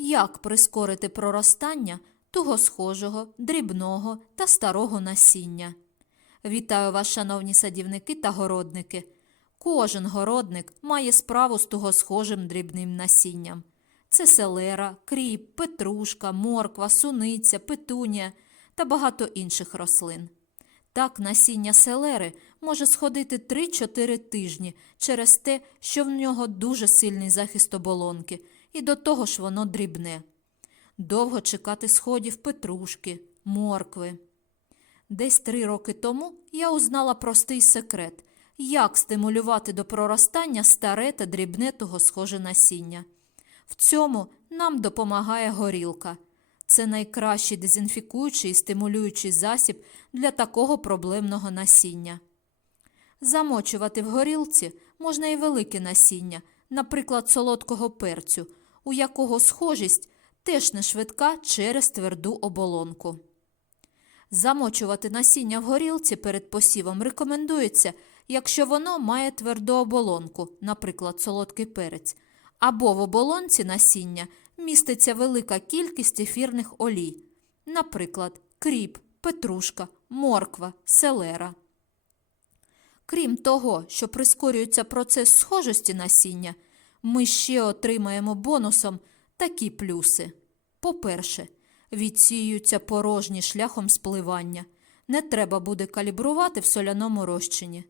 Як прискорити проростання тугосхожого, дрібного та старого насіння? Вітаю вас, шановні садівники та городники. Кожен городник має справу з тугосхожим дрібним насінням. Це селера, кріп, петрушка, морква, суниця, петунія та багато інших рослин. Так насіння селери може сходити 3-4 тижні через те, що в нього дуже сильний захист оболонки, і до того ж воно дрібне. Довго чекати сходів петрушки, моркви. Десь три роки тому я узнала простий секрет, як стимулювати до проростання старе та дрібне того схоже насіння. В цьому нам допомагає горілка. Це найкращий дезінфікуючий і стимулюючий засіб для такого проблемного насіння. Замочувати в горілці можна і велике насіння, наприклад, солодкого перцю, у якого схожість теж не швидка через тверду оболонку. Замочувати насіння в горілці перед посівом рекомендується, якщо воно має тверду оболонку, наприклад, солодкий перець, або в оболонці насіння міститься велика кількість ефірних олій, наприклад, кріп, петрушка, морква, селера. Крім того, що прискорюється процес схожості насіння, ми ще отримаємо бонусом такі плюси. По-перше, відсіюються порожні шляхом спливання. Не треба буде калібрувати в соляному розчині.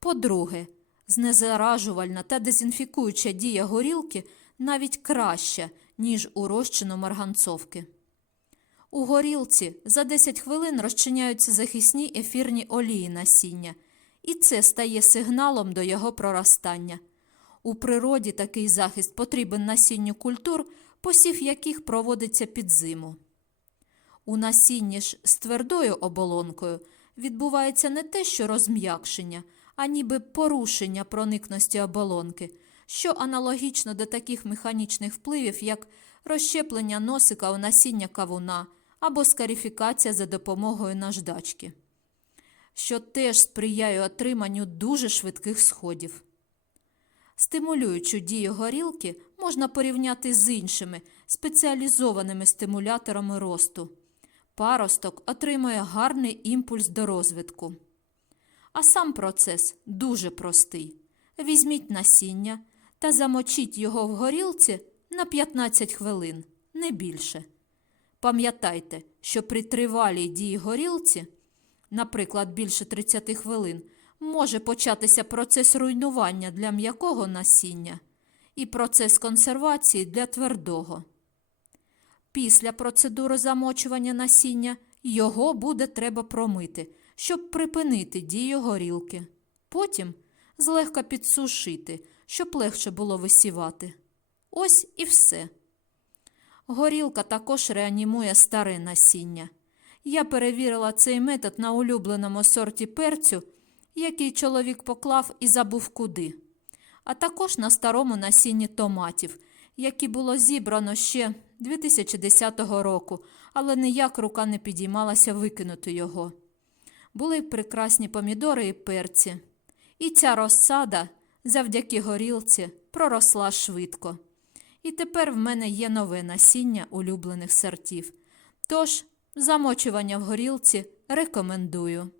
По-друге, знезаражувальна та дезінфікуюча дія горілки навіть краща, ніж у розчину марганцовки. У горілці за 10 хвилин розчиняються захисні ефірні олії насіння, і це стає сигналом до його проростання. У природі такий захист потрібен насінню культур, посів яких проводиться під зиму. У насінні ж з твердою оболонкою відбувається не те, що розм'якшення, а ніби порушення проникності оболонки, що аналогічно до таких механічних впливів, як розщеплення носика у насіння кавуна або скарифікація за допомогою наждачки, що теж сприяє отриманню дуже швидких сходів. Стимулюючу дію горілки можна порівняти з іншими спеціалізованими стимуляторами росту. Паросток отримує гарний імпульс до розвитку. А сам процес дуже простий. Візьміть насіння та замочіть його в горілці на 15 хвилин, не більше. Пам'ятайте, що при тривалій дії горілці, наприклад, більше 30 хвилин, може початися процес руйнування для м'якого насіння і процес консервації для твердого. Після процедури замочування насіння його буде треба промити, щоб припинити дію горілки. Потім злегка підсушити, щоб легше було висівати. Ось і все. Горілка також реанімує старе насіння. Я перевірила цей метод на улюбленому сорті перцю, який чоловік поклав і забув куди, а також на старому насінні томатів, які було зібрано ще 2010 року, але ніяк рука не підіймалася викинути його. Були прекрасні помідори і перці. І ця розсада завдяки горілці проросла швидко. І тепер в мене є нове насіння улюблених сортів. Тож, замочування в горілці рекомендую.